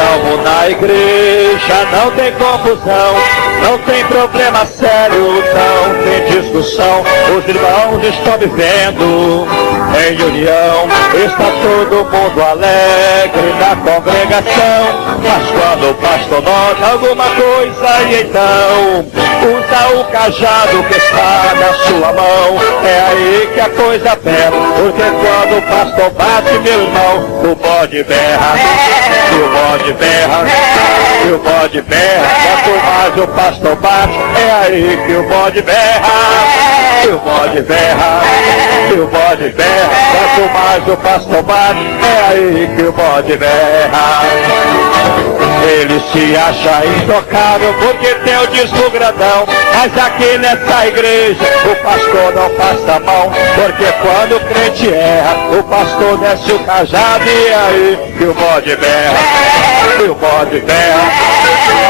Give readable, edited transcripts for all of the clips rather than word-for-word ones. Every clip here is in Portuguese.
calmo na igreja, não tem confusão, não tem problema sério, não tem discussão. Os irmãos estão vivendo em união, está todo mundo alegre na congregação. Mas quando o pastor nota alguma coisa, e então usa o cajado que está na sua mão, é aí que a coisa pega. Porque quando o pastor bate, meu irmão, o bode berra, e o bode berra, e o bode berra. Quanto mais o pastor bate, é aí que o bode berra, e o bode berra, e o bode berra. Quanto mais o pastor bate, é aí que o bode berra. Ele se acha intocável porque tem o disco grandão, mas aqui nessa igreja o pastor não passa a mão, porque quando o crente erra, o pastor desce o cajado, e aí que o bode berra, e o bode berra,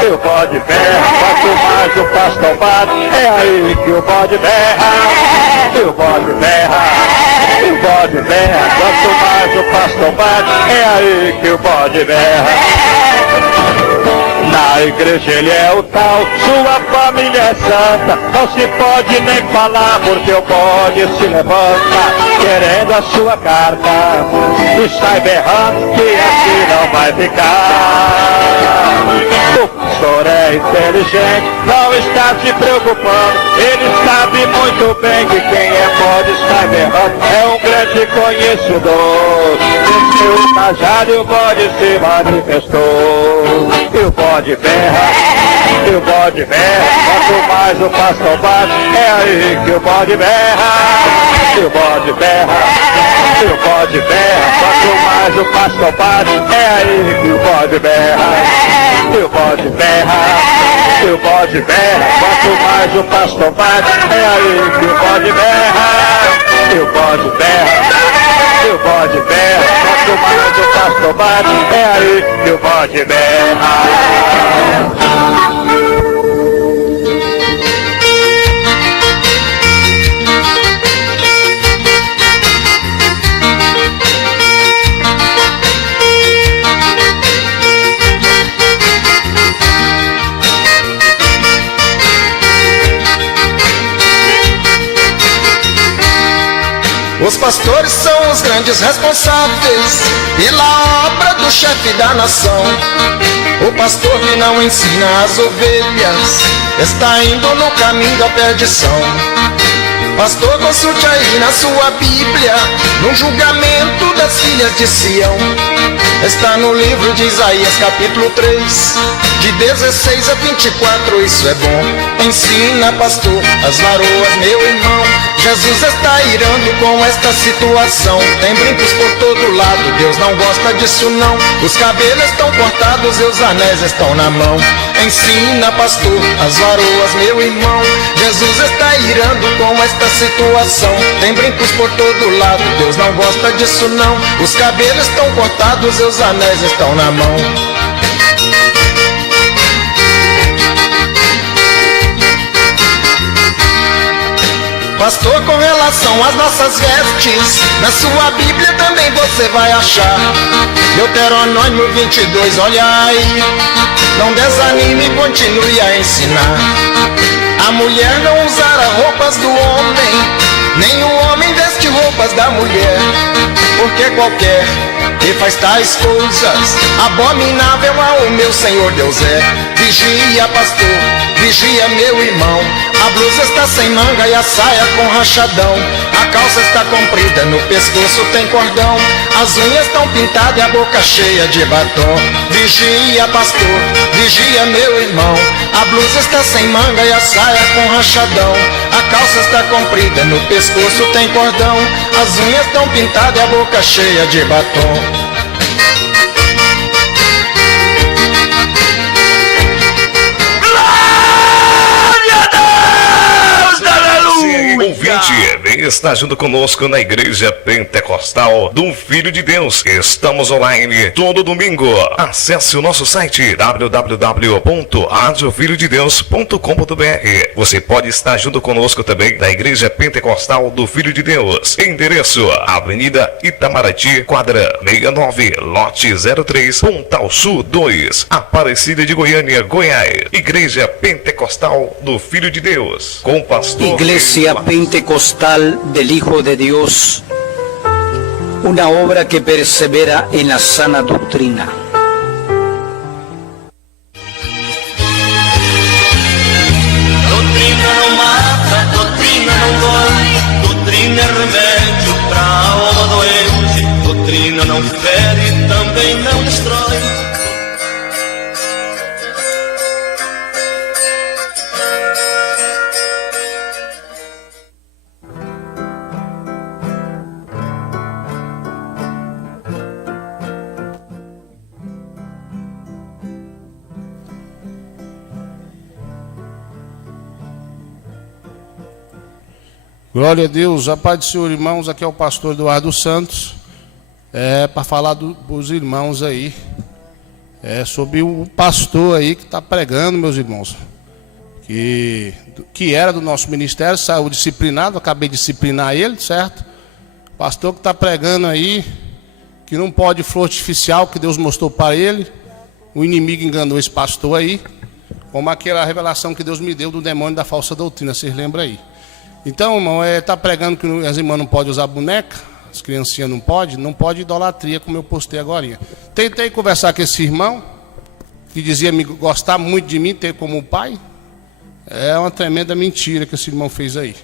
e o bode berra. Quanto mais o pastor bate, é aí que o bode berra, e o bode berra, e o bode berra. Quanto mais o pastor bate, é aí que o bode berra. Na igreja ele é o tal, sua família é santa, não se pode nem falar porque o bode se levanta querendo a sua carta e sai berrando que aqui não vai ficar. O pastor é inteligente, não está se preocupando, ele sabe muito bem que quem é bode sai berrando, é um grande conhecedor. O cajado e o bode se manifestou, e o bode berra, e o bode berra. Quanto mais o pastor bate, é aí que o bode berra, e o bode berra, e o bode berra. Quanto mais o pastor bate, é aí que o bode berra, e o bode berra, e o bode berra. Quanto mais o pastor bate, é aí que o bode berra, e o bode berra, e o bode berra. Quanto mais o pastor bate, é aí que o bode berra. Os pastores são os grandes responsáveis pela obra do chefe da nação. O pastor que não ensina as ovelhas está indo no caminho da perdição. Pastor, consulte aí na sua Bíblia, no julgamento das filhas de Sião. Está no livro de Isaías capítulo 3, de 16 a 24, isso é bom. Ensina, pastor, as varoas, meu irmão. Jesus está irando com esta situação. Tem brincos por todo lado, Deus não gosta disso não. Os cabelos estão cortados e os anéis estão na mão. Ensina, pastor, as varoas, meu irmão. Jesus está irando com esta situação. Tem brincos por todo lado, Deus não gosta disso não. Os cabelos estão cortados e os anéis estão na mão. Pastor, com relação às nossas vestes, na sua Bíblia também você vai achar. Deuteronômio 22, olha aí. Não desanime, continue a ensinar. A mulher não usará roupas do homem, nem o homem veste roupas da mulher. Porque qualquer que faz tais coisas, abominável ao meu Senhor Deus é. Vigia, pastor, vigia, meu irmão. A blusa está sem manga e a saia com rachadão. A calça está comprida, no pescoço tem cordão. As unhas estão pintadas e a boca cheia de batom. Vigia, pastor, vigia, meu irmão. A blusa está sem manga e a saia com rachadão. A calça está comprida, no pescoço tem cordão. As unhas estão pintadas e a boca cheia de batom. está junto conosco na Igreja Pentecostal do Filho de Deus. Estamos online todo domingo. Acesse o nosso site www.radiofilhodedeus.com.br. Você pode estar junto conosco também na Igreja Pentecostal do Filho de Deus. Endereço: Avenida Itamaraty, quadra 69, lote 03, Pontal Sul 2, Aparecida de Goiânia, Goiás. Igreja Pentecostal do Filho de Deus, com o pastor Iglesia Pentecostal del Hijo de Dios, una obra que persevera en la sana doctrina. Doutrina não mata, doutrina não dói, doutrina é remédio pra alma doente, doutrina não fere, também não destrói. Glória a Deus, a paz do Senhor, irmãos. Aqui é o pastor Eduardo Santos, para falar dos irmãos aí, sobre o pastor aí que está pregando, meus irmãos, que era do nosso ministério, saiu disciplinado, acabei de disciplinar ele, certo? Pastor que está pregando aí, que não pode flor artificial que Deus mostrou para ele, o inimigo enganou esse pastor aí, como aquela revelação que Deus me deu do demônio da falsa doutrina, vocês lembram aí? Então, irmão, está pregando que as irmãs não podem usar boneca, as criancinhas não pode idolatria, como eu postei agora. Tentei conversar com esse irmão, que dizia me gostar muito de mim, ter como pai. É uma tremenda mentira que esse irmão fez aí.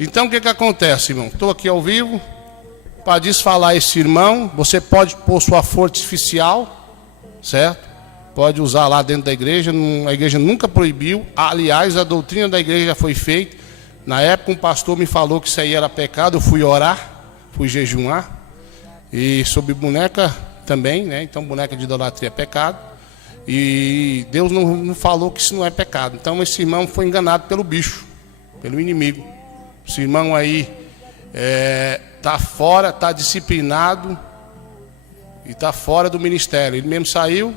Então, o que acontece, irmão? Estou aqui ao vivo para desfalar esse irmão. Você pode pôr sua flor artificial, certo? Pode usar lá dentro da igreja, a igreja nunca proibiu. Aliás, a doutrina da igreja já foi feita. Na época um pastor me falou que isso aí era pecado, eu fui orar, fui jejuar, e sobre boneca também, né? Então boneca de idolatria é pecado, e Deus não falou que isso não é pecado. Então esse irmão foi enganado pelo bicho, pelo inimigo. Esse irmão aí está fora, está disciplinado, e está fora do ministério. Ele mesmo saiu.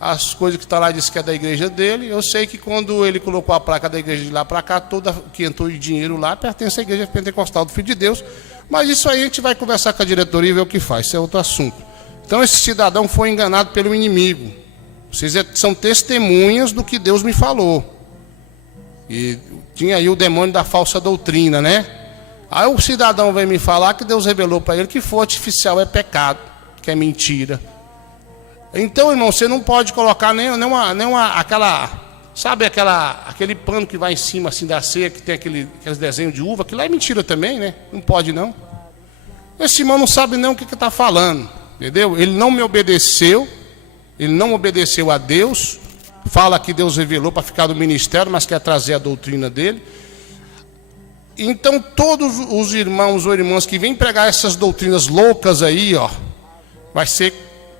As coisas que está lá diz que é da igreja dele. Eu sei que quando ele colocou a placa da igreja de lá para cá, toda que entrou de dinheiro lá pertence à igreja pentecostal do Filho de Deus. Mas isso aí a gente vai conversar com a diretoria e ver o que faz. Isso é outro assunto. Então esse cidadão foi enganado pelo inimigo. Vocês são testemunhas do que Deus me falou. E tinha aí o demônio da falsa doutrina, né? Aí o cidadão veio me falar que Deus revelou para ele que flor artificial é pecado, que é mentira. Então, irmão, você não pode colocar aquele pano que vai em cima assim da ceia, que tem aqueles desenhos de uva, aquilo lá é mentira também, né? Não pode não. Esse irmão não sabe nem o que está falando, entendeu? Ele não me obedeceu, ele não obedeceu a Deus, fala que Deus revelou para ficar no ministério, mas quer trazer a doutrina dele. Então, todos os irmãos ou irmãs que vêm pregar essas doutrinas loucas aí, ó, vai ser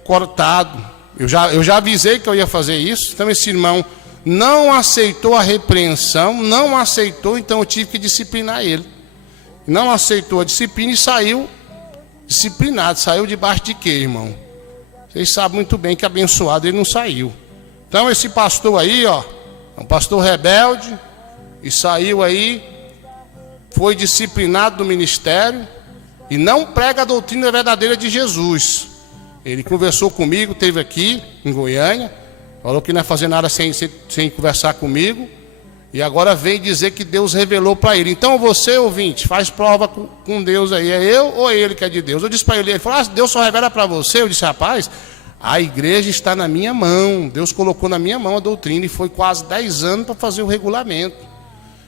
cortado. Eu já avisei que eu ia fazer isso. Então esse irmão não aceitou a repreensão, não aceitou, então eu tive que disciplinar ele. Não aceitou a disciplina e saiu disciplinado. Saiu debaixo de quê, irmão? Vocês sabem muito bem que abençoado ele não saiu. Então esse pastor aí, ó, é um pastor rebelde, e saiu aí, foi disciplinado do ministério e não prega a doutrina verdadeira de Jesus. Ele conversou comigo, esteve aqui em Goiânia, falou que não ia fazer nada sem conversar comigo, e agora vem dizer que Deus revelou para ele. Então você, ouvinte, faz prova com Deus aí, é eu ou ele que é de Deus? Eu disse para ele falou, Deus só revela para você. Eu disse, rapaz, a igreja está na minha mão, Deus colocou na minha mão a doutrina, e foi quase 10 anos para fazer o regulamento.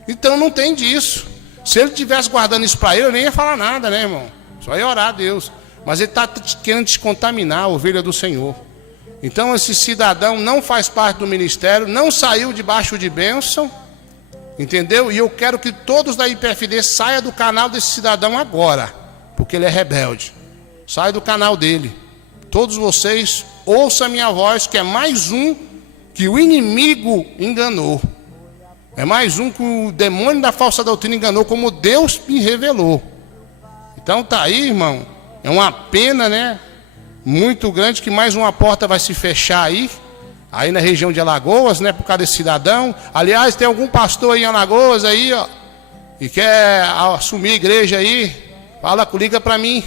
Então não tem disso. Se ele estivesse guardando isso para ele, eu nem ia falar nada, né, irmão? Só ia orar a Deus. Mas ele está querendo descontaminar a ovelha do Senhor. Então esse cidadão não faz parte do ministério, não saiu debaixo de bênção, entendeu? E eu quero que todos da IPFD saiam do canal desse cidadão agora, porque ele é rebelde. Sai do canal dele. Todos vocês ouçam a minha voz, que é mais um que o inimigo enganou. É mais um que o demônio da falsa doutrina enganou, como Deus me revelou. Então tá aí, irmão. É uma pena, né? Muito grande que mais uma porta vai se fechar aí na região de Alagoas, né? Por causa desse cidadão. Aliás, tem algum pastor aí em Alagoas aí, ó, e quer assumir a igreja aí, liga para mim.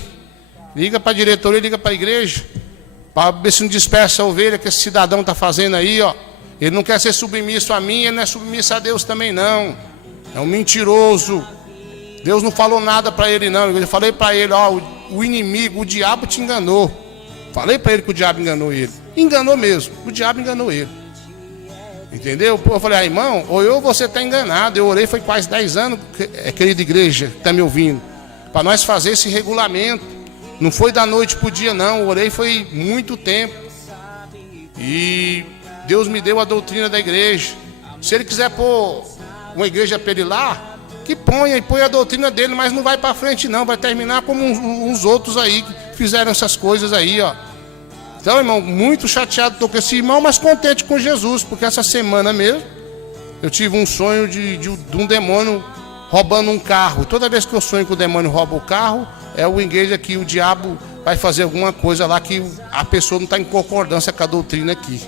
Liga para a diretoria, liga para a igreja. Para ver se não dispersa a ovelha que esse cidadão tá fazendo aí, ó. Ele não quer ser submisso a mim, ele não é submisso a Deus também não. É um mentiroso. Deus não falou nada para ele não. Eu falei para ele, ó, o inimigo, o diabo te enganou. Falei para ele que o diabo enganou ele. Enganou mesmo, o diabo enganou ele. Entendeu? Eu falei, irmão, ou eu ou você está enganado. Eu orei, foi quase 10 anos, querida igreja, que está me ouvindo, para nós fazer esse regulamento. Não foi da noite para o dia não, eu orei foi muito tempo. E Deus me deu a doutrina da igreja. Se ele quiser pôr uma igreja para ele lá, que ponha e põe a doutrina dele, mas não vai para frente não, vai terminar como uns outros aí que fizeram essas coisas aí, ó. Então, irmão, muito chateado tô com esse irmão, mas contente com Jesus, porque essa semana mesmo eu tive um sonho de um demônio roubando um carro. Toda vez que eu sonho que o demônio rouba o carro, é o igreja que o diabo vai fazer alguma coisa lá que a pessoa não está em concordância com a doutrina aqui,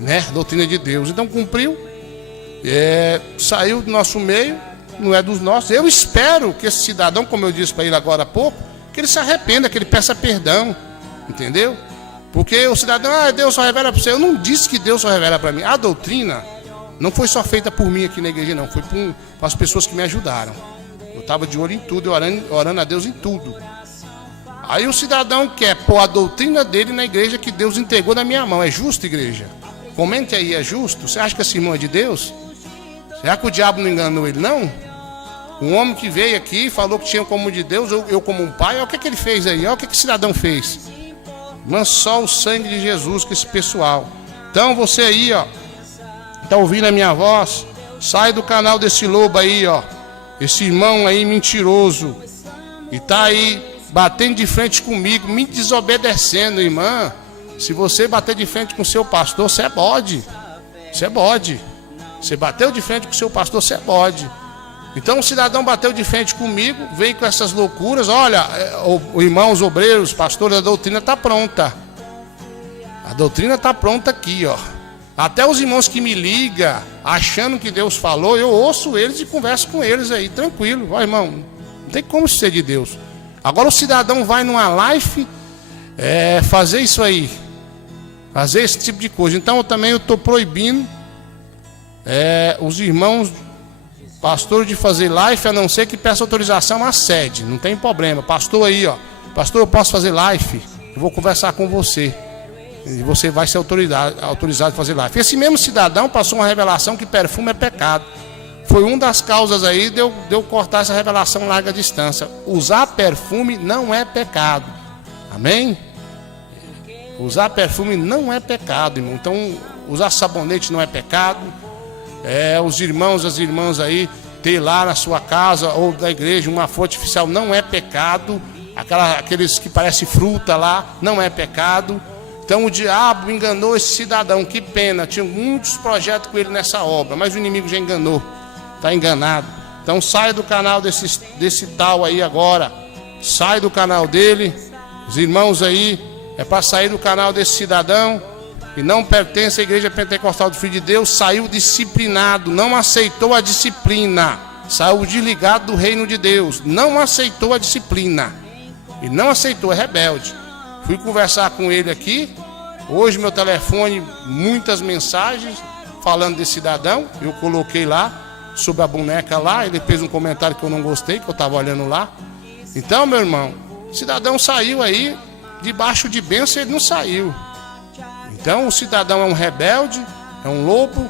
né? A doutrina de Deus. Então cumpriu, saiu do nosso meio, não é dos nossos. Eu espero que esse cidadão, como eu disse para ele agora há pouco, que ele se arrependa, que ele peça perdão, entendeu? Porque o cidadão, Deus só revela para você. Eu não disse que Deus só revela para mim. A doutrina não foi só feita por mim aqui na igreja, não. Foi por as pessoas que me ajudaram. Eu estava de olho em tudo, orando a Deus em tudo. Aí o cidadão quer pôr a doutrina dele na igreja que Deus entregou na minha mão. É justo, igreja? Comente aí, é justo? Você acha que esse irmão é de Deus? Será que o diabo não enganou ele, não? Um homem que veio aqui, falou que tinha como de Deus, eu como um pai. Olha o que ele fez aí, olha o que esse cidadão fez. Mas só o sangue de Jesus com esse pessoal. Então você aí, ó, tá ouvindo a minha voz? Sai do canal desse lobo aí, ó. Esse irmão aí mentiroso. E tá aí batendo de frente comigo, me desobedecendo, irmã. Se você bater de frente com o seu pastor, você é bode. Você é bode. Você bateu de frente com o seu pastor, você é bode. Então o cidadão bateu de frente comigo, veio com essas loucuras. Olha, irmãos obreiros, pastores, a doutrina está pronta. A doutrina está pronta aqui, ó. Até os irmãos que me ligam, achando que Deus falou, eu ouço eles e converso com eles aí, tranquilo. Ó, irmão, não tem como ser de Deus. Agora o cidadão vai numa live fazer isso aí, fazer esse tipo de coisa. Então eu estou proibindo os irmãos pastor de fazer live, a não ser que peça autorização à sede, não tem problema. Pastor aí, ó, pastor, eu posso fazer live? Eu vou conversar com você e você vai ser autorizado a fazer live. Esse mesmo cidadão passou uma revelação que perfume é pecado. Foi uma das causas aí de eu cortar essa revelação larga distância. Usar perfume não é pecado. Amém? Usar perfume não é pecado, irmão. Então, usar sabonete não é pecado. Os irmãos, as irmãs aí, ter lá na sua casa ou da igreja uma fonte oficial não é pecado. Aqueles que parecem fruta lá, não é pecado. Então o diabo enganou esse cidadão, que pena. Tinha muitos projetos com ele nessa obra, mas o inimigo já enganou. Está enganado. Então sai do canal desse tal aí agora. Sai do canal dele. Os irmãos aí, é para sair do canal desse cidadão. E não pertence à Igreja Pentecostal do Filho de Deus, saiu disciplinado, não aceitou a disciplina, saiu desligado do reino de Deus, não aceitou a disciplina, e não aceitou, é rebelde. Fui conversar com ele aqui, hoje meu telefone, muitas mensagens falando desse cidadão, eu coloquei lá, sobre a boneca lá, ele fez um comentário que eu não gostei, que eu estava olhando lá. Então, meu irmão, o cidadão saiu aí, debaixo de bênção ele não saiu. Então o cidadão é um rebelde, é um lobo.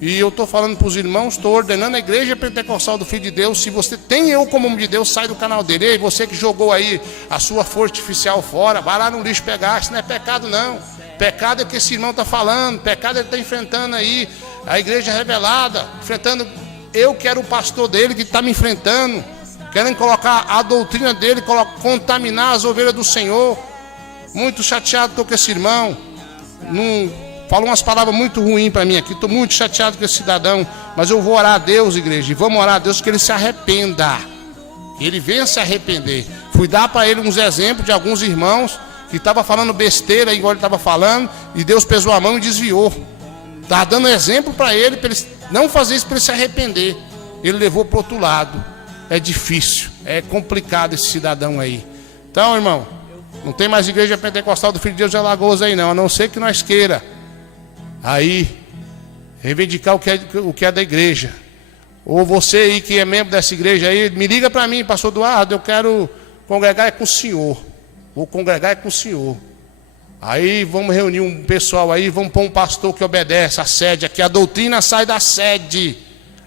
E eu estou falando para os irmãos, estou ordenando a Igreja Pentecostal do Filho de Deus. Se você tem eu como homem de Deus, sai do canal dele. Ei, você que jogou aí a sua força artificial fora, vai lá no lixo pegar. Isso não é pecado não. Pecado é que esse irmão está falando. Pecado ele está enfrentando aí a igreja revelada, enfrentando. Eu quero o pastor dele que está me enfrentando, querem colocar a doutrina dele, contaminar as ovelhas do Senhor. Muito chateado estou com esse irmão. falou umas palavras muito ruins para mim aqui. Estou muito chateado com esse cidadão. Mas eu vou orar a Deus, igreja. E vamos orar a Deus que ele se arrependa. Que ele venha se arrepender. Fui dar para ele uns exemplos de alguns irmãos que estavam falando besteira, igual ele estava falando. E Deus pesou a mão e desviou. Estava dando exemplo para ele não fazer isso, para ele se arrepender. Ele levou para o outro lado. É difícil. É complicado esse cidadão aí. Então, irmão, não tem mais igreja pentecostal do Filho de Deus de Alagoas aí não. A não ser que nós queira aí reivindicar o que é da igreja. Ou você aí que é membro dessa igreja aí, me liga para mim, pastor Eduardo, eu quero congregar com o senhor. Vou congregar com o senhor. Aí vamos reunir um pessoal aí, vamos pôr um pastor que obedece a sede aqui. A doutrina sai da sede.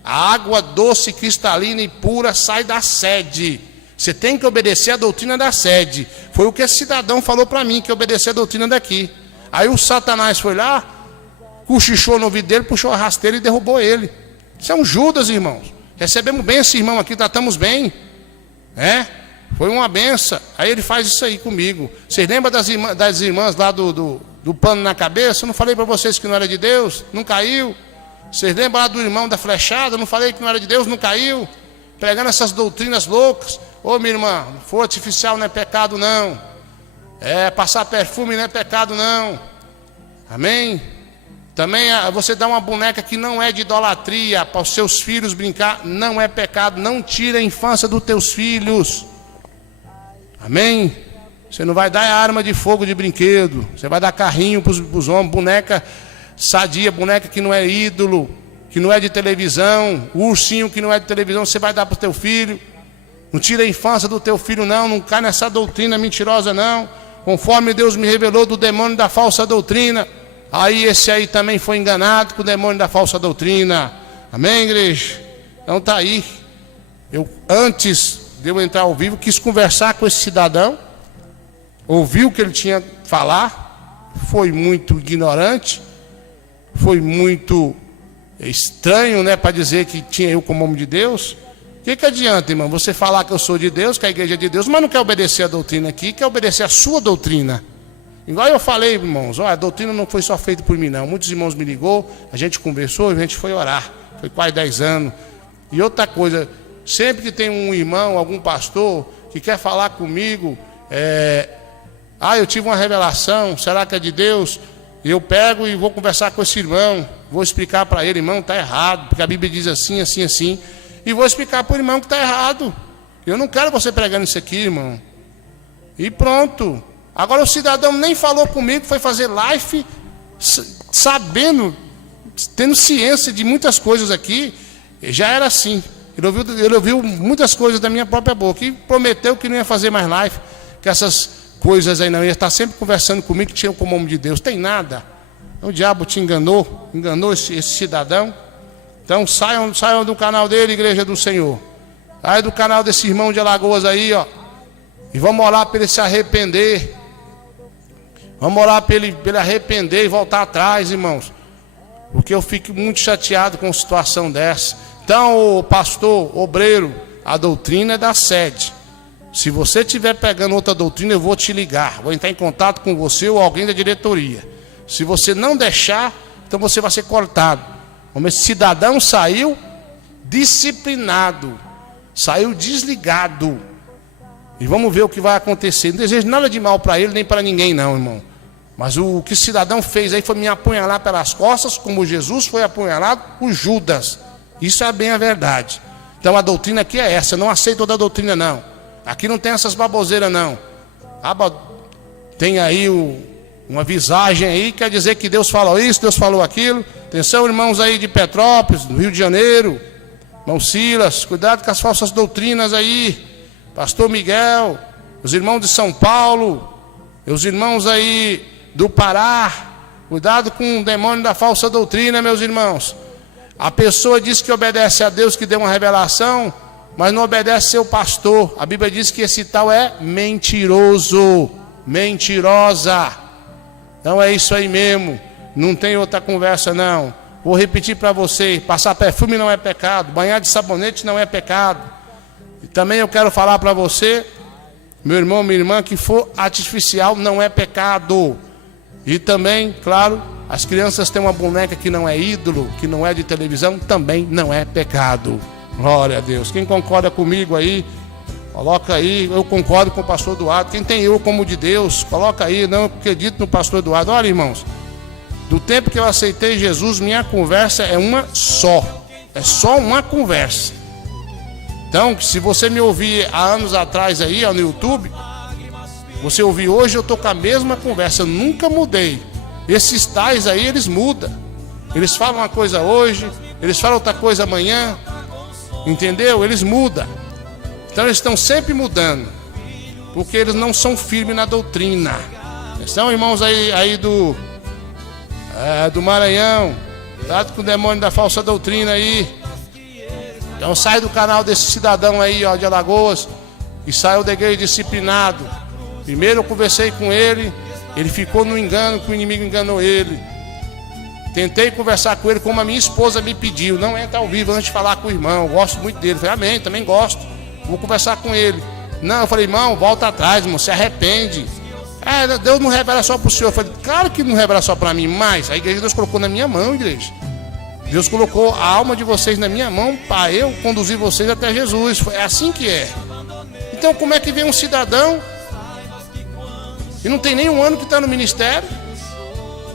A água doce, cristalina e pura sai da sede. Você tem que obedecer a doutrina da sede. Foi o que esse cidadão falou para mim, que obedecer a doutrina daqui. Aí o Satanás foi lá, cochichou no ouvido dele, puxou a rasteira e derrubou ele. Isso é um Judas, irmãos. Recebemos bem esse irmão aqui, tratamos bem. Foi uma benção. Aí ele faz isso aí comigo. Vocês lembram das irmãs lá do pano na cabeça? Eu não falei para vocês que não era de Deus? Não caiu? Vocês lembram lá do irmão da flechada? Eu não falei que não era de Deus? Não caiu? Pregando essas doutrinas loucas. Ô minha irmã, fogo artificial não é pecado não. Passar perfume não é pecado não. Amém? Também você dá uma boneca que não é de idolatria para os seus filhos brincar, não é pecado. Não tira a infância dos teus filhos. Amém? Você não vai dar arma de fogo de brinquedo. Você vai dar carrinho para os homens, boneca sadia, boneca que não é ídolo, que não é de televisão, ursinho que não é de televisão, você vai dar para o teu filho. Não tira a infância do teu filho não cai nessa doutrina mentirosa não, conforme Deus me revelou do demônio da falsa doutrina. Aí esse aí também foi enganado com o demônio da falsa doutrina. Amém, igreja? Então tá aí. Eu, antes de eu entrar ao vivo, quis conversar com esse cidadão, ouvi o que ele tinha a falar, foi muito ignorante, foi muito estranho, né, para dizer que tinha eu como homem de Deus. O que adianta, irmão, você falar que eu sou de Deus, que a igreja é de Deus, mas não quer obedecer a doutrina aqui, quer obedecer a sua doutrina. Igual eu falei, irmãos, a doutrina não foi só feita por mim não. Muitos irmãos me ligou, a gente conversou, a gente foi orar. Foi quase 10 anos. E outra coisa, sempre que tem um irmão, algum pastor que quer falar comigo, eu tive uma revelação, será que é de Deus? Eu pego e vou conversar com esse irmão, vou explicar para ele, irmão, está errado, porque a Bíblia diz assim, assim, assim. E vou explicar para o irmão que está errado. Eu não quero você pregando isso aqui, irmão. E pronto. Agora o cidadão nem falou comigo, foi fazer live, sabendo, tendo ciência de muitas coisas aqui, já era assim. Ele ouviu muitas coisas da minha própria boca e prometeu que não ia fazer mais live, que essas coisas aí não ia estar sempre conversando comigo, que tinha como homem de Deus. Tem nada. O diabo te enganou esse cidadão. Então saiam do canal dele, Igreja do Senhor. Sai do canal desse irmão de Alagoas aí, ó. E vamos orar para ele se arrepender. Vamos orar para ele arrepender e voltar atrás, irmãos. Porque eu fico muito chateado com uma situação dessa. Então, pastor, obreiro, a doutrina é da sede. Se você estiver pegando outra doutrina, eu vou te ligar. Vou entrar em contato com você ou alguém da diretoria. Se você não deixar, então você vai ser cortado. Como esse cidadão saiu disciplinado, saiu desligado. E vamos ver o que vai acontecer. Não desejo nada de mal para ele, nem para ninguém não, irmão. Mas o que o cidadão fez aí foi me apunhalar pelas costas, como Jesus foi apunhalado por Judas. Isso é bem a verdade. Então a doutrina aqui é essa. Eu não aceito toda a doutrina não. Aqui não tem essas baboseiras não. Tem aí uma visagem aí, quer dizer que Deus falou isso, Deus falou aquilo. Atenção, irmãos aí de Petrópolis, do Rio de Janeiro, irmão Silas, cuidado com as falsas doutrinas aí. Pastor Miguel, os irmãos de São Paulo, os irmãos aí do Pará, cuidado com o demônio da falsa doutrina, meus irmãos. A pessoa diz que obedece a Deus que deu uma revelação, mas não obedece seu pastor. A Bíblia diz que esse tal é mentiroso, mentirosa. Então é isso aí mesmo, não tem outra conversa não. Vou repetir para você, passar perfume não é pecado, banhar de sabonete não é pecado. E também eu quero falar para você, meu irmão, minha irmã, que for artificial não é pecado. E também, claro, As crianças têm uma boneca que não é ídolo, que não é de televisão, também não é pecado. Glória a Deus. Quem concorda comigo aí, coloca aí. Eu concordo com o pastor Eduardo. Quem tem eu como de Deus, coloca aí. Não, eu acredito no pastor Eduardo. Olha, irmãos, do tempo que eu aceitei Jesus, minha conversa é uma só. É só uma conversa. Então, se você me ouvir há anos atrás aí, ó, no YouTube, você ouvir hoje, eu estou com a mesma conversa. Eu nunca mudei. Esses tais aí, eles mudam. Eles falam uma coisa hoje, eles falam outra coisa amanhã. Entendeu? Eles mudam. Então eles estão sempre mudando. Porque eles não são firmes na doutrina. São irmãos aí do Maranhão. Cuidado com o demônio da falsa doutrina aí. Então sai do canal desse cidadão aí, ó, de Alagoas. E saiu da igreja disciplinado. Primeiro eu conversei com ele. Ele ficou no engano, que o inimigo enganou ele. Tentei conversar com ele como a minha esposa me pediu. Não entra ao vivo antes de falar com o irmão. Eu gosto muito dele. Eu falei, amém, também gosto. Vou conversar com ele. Não, eu falei, irmão, volta atrás, irmão, se arrepende. Deus não revela só para o senhor. Eu falei, claro que não revela só para mim, mas a igreja Deus colocou na minha mão, igreja. Deus colocou a alma de vocês na minha mão para eu conduzir vocês até Jesus. É assim que é. Então como é que vem um cidadão e não tem nem um ano que está no ministério,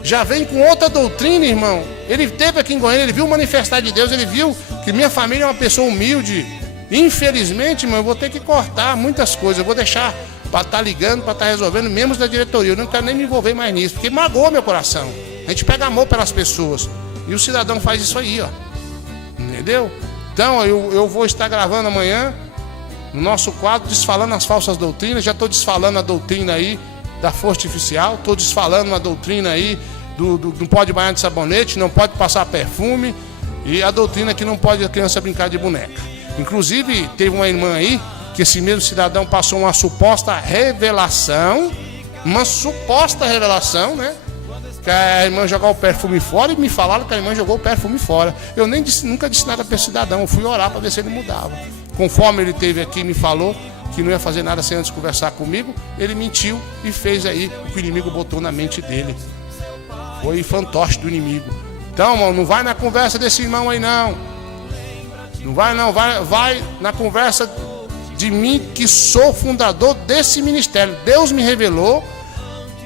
já vem com outra doutrina, irmão? Ele esteve aqui em Goiânia, ele viu manifestar de Deus, ele viu que minha família é uma pessoa humilde. Infelizmente, irmão, eu vou ter que cortar muitas coisas. Eu vou deixar para estar ligando, para estar resolvendo, membros da diretoria. Eu não quero nem me envolver mais nisso, porque magoa meu coração. A gente pega amor pelas pessoas. E o cidadão faz isso aí, ó. Entendeu? Então, eu vou estar gravando amanhã, no nosso quadro, desfalando as falsas doutrinas. Já estou desfalando a doutrina aí da força artificial. Estou desfalando a doutrina aí não pode banhar de sabonete, não pode passar perfume. E a doutrina que não pode a criança brincar de boneca. Inclusive, teve uma irmã aí, que esse mesmo cidadão passou uma suposta revelação, né? Que a irmã jogou o perfume fora, e me falaram que a irmã jogou o perfume fora. Eu nunca disse nada para esse cidadão, eu fui orar para ver se ele mudava. Conforme ele teve aqui e me falou que não ia fazer nada sem antes conversar comigo, ele mentiu e fez aí o que o inimigo botou na mente dele. Foi fantoche do inimigo. Então, irmão, não vai na conversa desse irmão aí não. Não vai não, vai na conversa de mim, que sou fundador desse ministério. Deus me revelou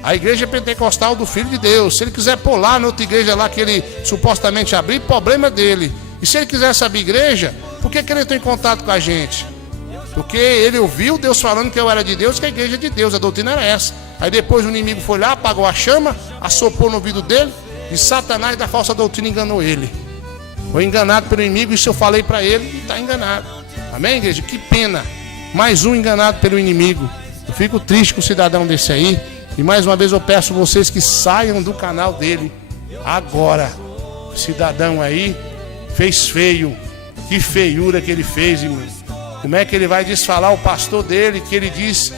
a igreja pentecostal do Filho de Deus. Se ele quiser pular na outra igreja lá que ele supostamente abriu, problema dele. E se ele quiser saber igreja, por que ele entrou em contato com a gente? Porque ele ouviu Deus falando que eu era de Deus, que a igreja é de Deus, a doutrina era essa. Aí depois o inimigo foi lá, apagou a chama, assoprou no ouvido dele, e Satanás da falsa doutrina enganou ele. Foi enganado pelo inimigo, isso eu falei para ele e está enganado. Amém, igreja? Que pena. Mais um enganado pelo inimigo. Eu fico triste com o cidadão desse aí. E mais uma vez eu peço vocês que saiam do canal dele agora. O cidadão aí fez feio. Que feiura que ele fez, irmão. Como é que ele vai desfalar o pastor dele, que ele diz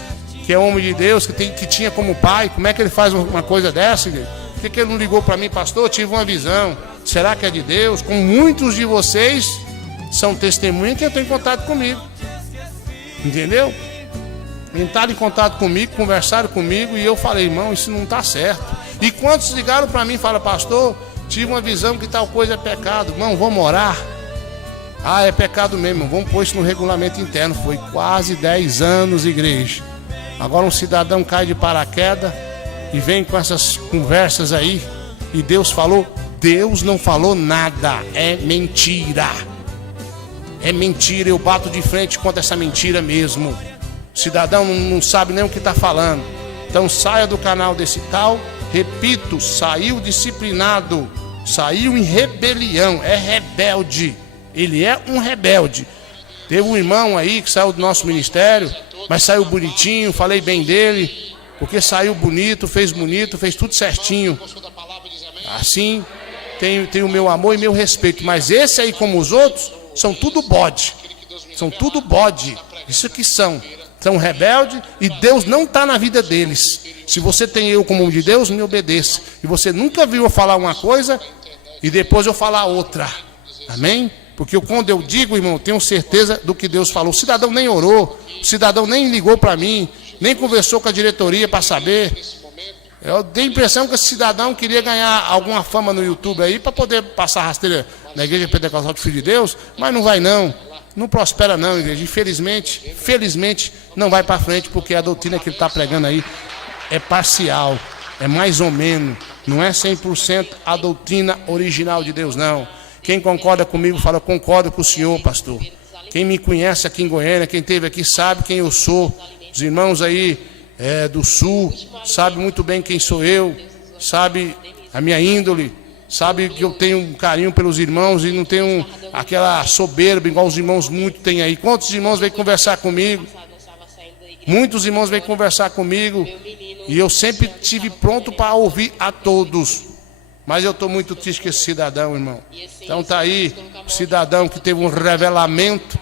que é homem de Deus, que tinha como pai? Como é que ele faz uma coisa dessa, igreja? Por que ele não ligou para mim, pastor? Eu tive uma visão. Será que é de Deus? Como muitos de vocês são testemunhas que entram em contato comigo. Entendeu? Entraram em contato comigo, conversaram comigo e eu falei, irmão, isso não está certo. E quantos ligaram para mim e falaram, pastor, tive uma visão que tal coisa é pecado. Irmão, vamos orar? Ah, é pecado mesmo, vamos pôr isso no regulamento interno. Foi quase 10 anos, igreja. Agora um cidadão cai de paraquedas e vem com essas conversas aí. E Deus falou? Deus não falou nada, é mentira. É mentira, eu bato de frente contra essa mentira mesmo. O cidadão não sabe nem o que está falando. Então saia do canal desse tal. Repito, saiu disciplinado, saiu em rebelião, é rebelde. Ele é um rebelde. Teve um irmão aí que saiu do nosso ministério, mas saiu bonitinho, falei bem dele, porque saiu bonito, fez tudo certinho. Assim, tem o meu amor e meu respeito. Mas esse aí, como os outros, são tudo bode. São tudo bode. Isso que são. São rebeldes e Deus não está na vida deles. Se você tem eu como homem de Deus, me obedeça. E você nunca viu eu falar uma coisa e depois eu falar outra. Amém? Porque quando eu digo, irmão, eu tenho certeza do que Deus falou. O cidadão nem orou, o cidadão nem ligou para mim, nem conversou com a diretoria para saber. Eu dei a impressão que esse cidadão queria ganhar alguma fama no YouTube aí para poder passar rasteira na Igreja Pentecostal do Filho de Deus, mas não vai não. Não prospera não, igreja. Felizmente não vai para frente, porque a doutrina que ele está pregando aí é parcial, é mais ou menos, não é 100% a doutrina original de Deus, não. Quem concorda comigo, fala, concordo com o senhor, pastor. Quem me conhece aqui em Goiânia, quem esteve aqui, sabe quem eu sou. Os irmãos aí do Sul, sabe muito bem quem sou eu, sabe a minha índole, sabe que eu tenho um carinho pelos irmãos e não tenho aquela soberba igual os irmãos muito têm aí. Quantos irmãos vêm conversar comigo? Muitos irmãos vêm conversar comigo e eu sempre estive pronto para ouvir a todos. Mas eu estou muito triste com esse cidadão, irmão. Então tá aí, o cidadão que teve um revelamento,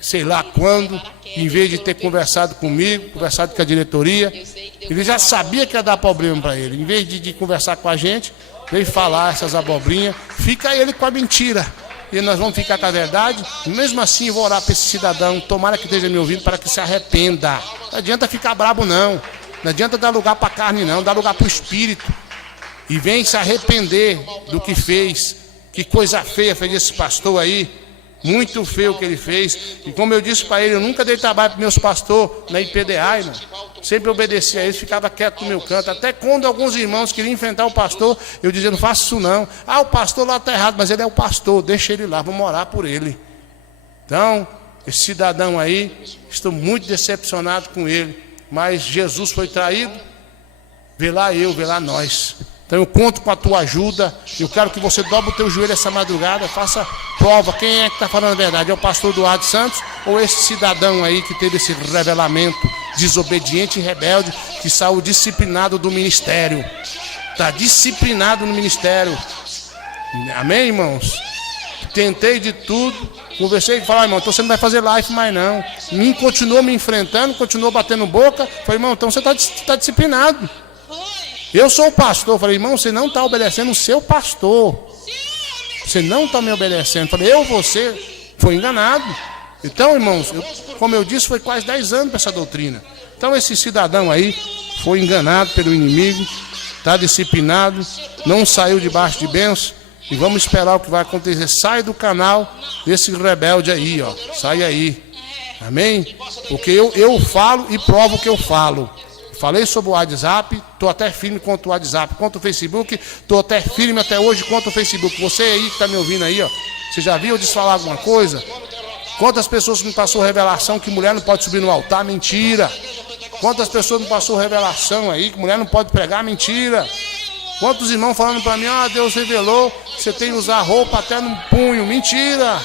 sei lá quando, em vez de ter conversado comigo, conversado com a diretoria, ele já sabia que ia dar problema para ele. Em vez de conversar com a gente, veio falar essas abobrinhas, fica ele com a mentira. E nós vamos ficar com a verdade. Mesmo assim, eu vou orar para esse cidadão, tomara que esteja me ouvindo, para que se arrependa. Não adianta ficar brabo, não. Não adianta dar lugar para a carne, não. Dá lugar para o espírito. E vem se arrepender do que fez. Que coisa feia fez esse pastor aí. Muito feio o que ele fez. E como eu disse para ele, eu nunca dei trabalho para meus pastores na IPDA, irmão. Sempre obedecia a eles, ficava quieto no meu canto. Até quando alguns irmãos queriam enfrentar o pastor, eu dizia, não faço isso não. Ah, o pastor lá está errado, mas ele é o pastor, deixa ele lá, vamos orar por ele. Então, esse cidadão aí, estou muito decepcionado com ele. Mas Jesus foi traído, vê lá eu, vê lá nós. Então eu conto com a tua ajuda. Eu quero que você dobre o teu joelho essa madrugada, faça prova. Quem é que está falando a verdade? É o pastor Eduardo Santos ou esse cidadão aí que teve esse revelamento desobediente e rebelde, que saiu disciplinado do ministério? Está disciplinado no ministério. Amém, irmãos? Tentei de tudo. Conversei e falei, irmão, então você não vai fazer live mais não. Continuou me enfrentando, continuou batendo boca. Falei, irmão, então você está disciplinado. Eu sou o pastor. Falei, irmão, você não está obedecendo o seu pastor. Você não está me obedecendo. Falei, você foi enganado. Então, irmãos, como eu disse, foi quase 10 anos para essa doutrina. Então, esse cidadão aí foi enganado pelo inimigo, está disciplinado, não saiu debaixo de bênção. E vamos esperar o que vai acontecer. Sai do canal desse rebelde aí, ó. Sai aí. Amém? Porque eu falo e provo o que eu falo. Falei sobre o WhatsApp, estou até firme contra o WhatsApp, contra o Facebook, estou até firme até hoje contra o Facebook. Você aí que está me ouvindo aí, ó, você já viu eu desfalar alguma coisa? Quantas pessoas me passou revelação que mulher não pode subir no altar? Mentira. Quantas pessoas me passou revelação aí que mulher não pode pregar? Mentira. Quantos irmãos falando para mim, Deus revelou que você tem que usar roupa até no punho? Mentira.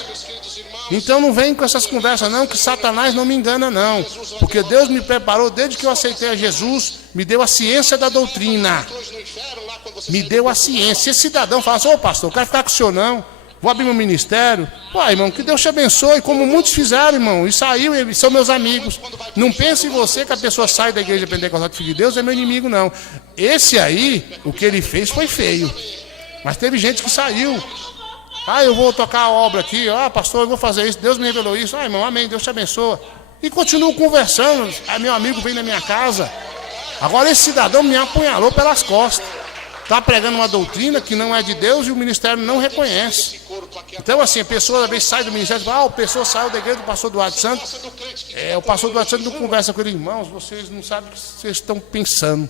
Então não vem com essas conversas não, que Satanás não me engana não. Porque Deus me preparou desde que eu aceitei a Jesus, me deu a ciência da doutrina. Me deu a ciência. Esse cidadão fala assim, pastor, eu quero ficar com o senhor não. Vou abrir meu ministério. Pô, irmão, que Deus te abençoe, como muitos fizeram, irmão. E saiu, eles são meus amigos. Não pense em você que a pessoa sai da Igreja Pentecostal do Filho de Deus, é meu inimigo, não. Esse aí, o que ele fez foi feio. Mas teve gente que saiu. Eu vou tocar a obra aqui, pastor, eu vou fazer isso, Deus me revelou isso, irmão, amém, Deus te abençoa. E continuo conversando, meu amigo vem na minha casa. Agora esse cidadão me apunhalou pelas costas. Está pregando uma doutrina que não é de Deus e o ministério não reconhece. Então assim, a pessoa às vezes sai do ministério e fala, o pessoa saiu da igreja do pastor Eduardo Santos. O pastor Eduardo Santos não conversa com ele, irmãos, vocês não sabem o que vocês estão pensando.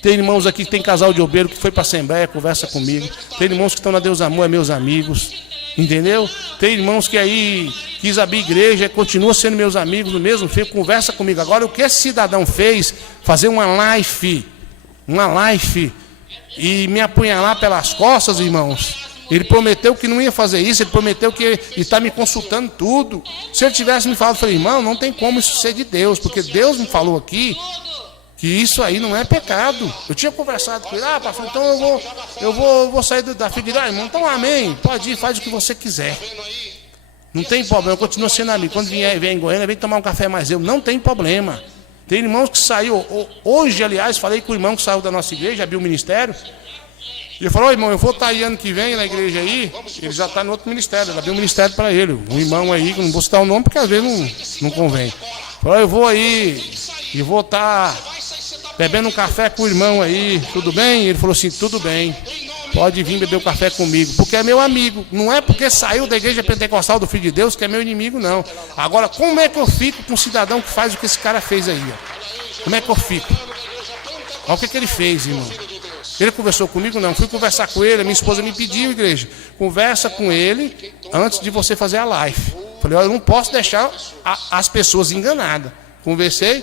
Tem irmãos aqui que tem casal de obreiro que foi para a Assembleia, conversa comigo. Tem irmãos que estão na Deus Amor, é meus amigos. Entendeu? Tem irmãos que aí quis abrir igreja, continua sendo meus amigos do mesmo filho, conversa comigo. Agora, o que esse cidadão fez, fazer uma live, e me apunhalar pelas costas, irmãos. Ele prometeu que não ia fazer isso, ele prometeu que está me consultando tudo. Se ele tivesse me falado, eu falei, irmão, não tem como isso ser de Deus, porque Deus me falou aqui que isso aí não é pecado. Eu tinha conversado com ele, pastor, então eu vou sair da fila. Irmão, então amém, pode ir, faz o que você quiser. Não tem problema, eu continuo sendo amigo. Quando vier em Goiânia, vem tomar um café mais eu, não tem problema. Tem irmãos que saiu, hoje, aliás, falei com o irmão que saiu da nossa igreja, abriu o ministério. Ele falou, irmão, eu vou estar aí ano que vem na igreja aí, ele já está no outro ministério, ele abriu um ministério para ele. Um irmão aí, que não vou citar o nome porque às vezes não convém. Falou, eu vou aí e vou estar bebendo um café com o irmão aí, tudo bem? Ele falou assim, tudo bem, pode vir beber um café comigo, porque é meu amigo. Não é porque saiu da igreja pentecostal do Filho de Deus que é meu inimigo, não. Agora, como é que eu fico com um cidadão que faz o que esse cara fez aí, ó? Como é que eu fico? Olha o que ele fez, irmão. Ele conversou comigo? Não. Fui conversar com ele, a minha esposa me pediu, igreja, conversa com ele antes de você fazer a live. Falei, olha, eu não posso deixar as pessoas enganadas. Conversei,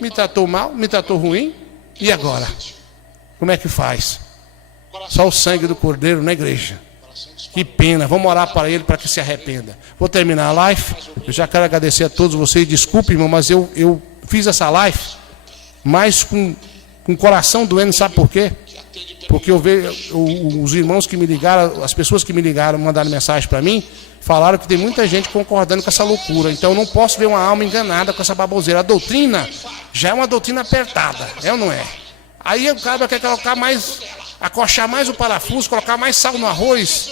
me tratou mal, me tratou ruim, e agora? Como é que faz? Só o sangue do Cordeiro na igreja. Que pena, vamos orar para ele para que se arrependa. Vou terminar a live, eu já quero agradecer a todos vocês, desculpe, irmão, mas eu fiz essa live, mas com o coração doendo, sabe por quê? Porque eu vejo os irmãos que me ligaram, as pessoas que me ligaram, mandaram mensagem para mim, falaram que tem muita gente concordando com essa loucura. Então eu não posso ver uma alma enganada com essa baboseira. A doutrina já é uma doutrina apertada, é ou não é? Aí o cara quer colocar mais, acochar mais o parafuso, colocar mais sal no arroz.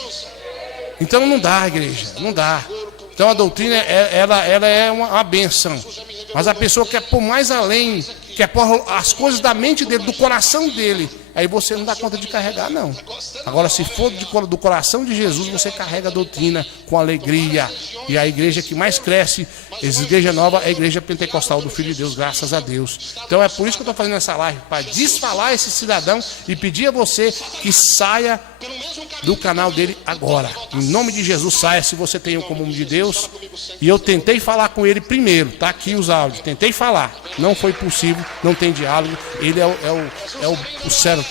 Então não dá, igreja, não dá. Então a doutrina, ela é uma benção. Mas a pessoa quer pôr mais além, quer pôr as coisas da mente dele, do coração dele. Aí você não dá conta de carregar, não. Agora, se for do coração de Jesus, você carrega a doutrina com alegria. E a igreja que mais cresce, essa igreja nova, é a igreja pentecostal do Filho de Deus, graças a Deus. Então é por isso que eu estou fazendo essa live, para desfalar esse cidadão e pedir a você que saia do canal dele agora. Em nome de Jesus, saia se você tem o comum de Deus. E eu tentei falar com ele primeiro, tá aqui os áudios, tentei falar. Não foi possível, não tem diálogo. Ele é o sertão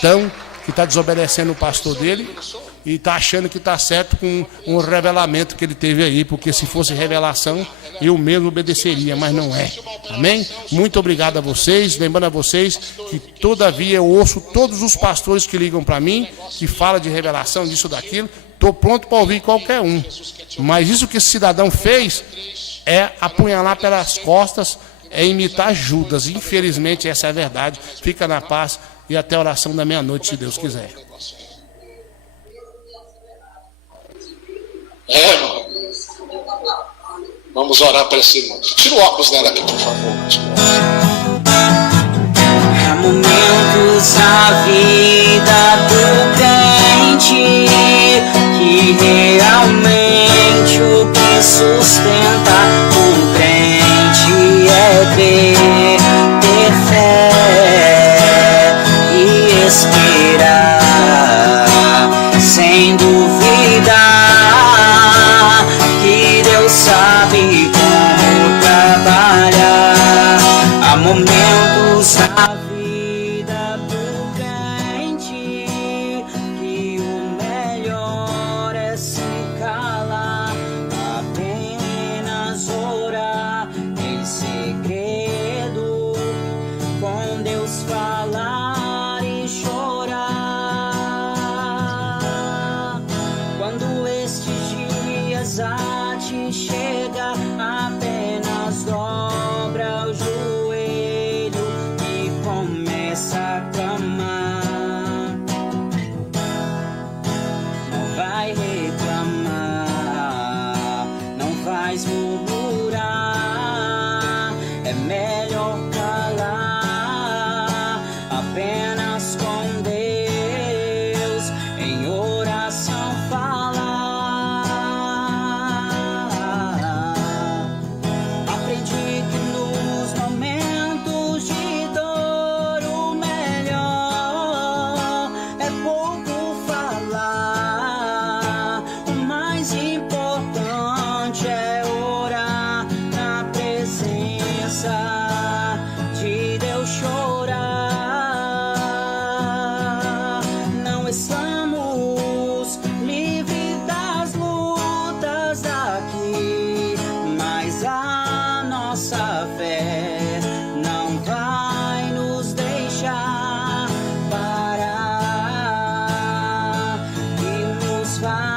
que está desobedecendo o pastor dele e está achando que está certo com um revelamento que ele teve aí, porque se fosse revelação, eu mesmo obedeceria, mas não é. Amém? Muito obrigado a vocês, lembrando a vocês que todavia eu ouço todos os pastores que ligam para mim, que falam de revelação, disso, daquilo, estou pronto para ouvir qualquer um. Mas isso que esse cidadão fez é apunhalar pelas costas, é imitar Judas. Infelizmente essa é a verdade. Fica na paz e até a oração da meia-noite, se Deus quiser. Irmão. Vamos orar para esse irmão. Tira o óculos dela aqui, por favor. Há momentos na vida do crente que realmente o que sustenta o crente é crer, ter fé e esperar, sem duvidar que Deus sabe como trabalhar. Há momentos na vida do crente que o melhor é se calar, apenas orar em segredo, com Deus falar e chorar. Quando estes dias a ti chega, apenas dobra o joelho e começa a clamar. Não vai reclamar, não vais murmurar, é melhor calar, apenas com Deus em oração falar. Aprendi que nos momentos de dor o melhor é pouco falar, o mais importante é orar na presença de Deus, chorar. Não estamos livres das lutas daqui, mas a nossa fé não vai nos deixar parar, que nos faz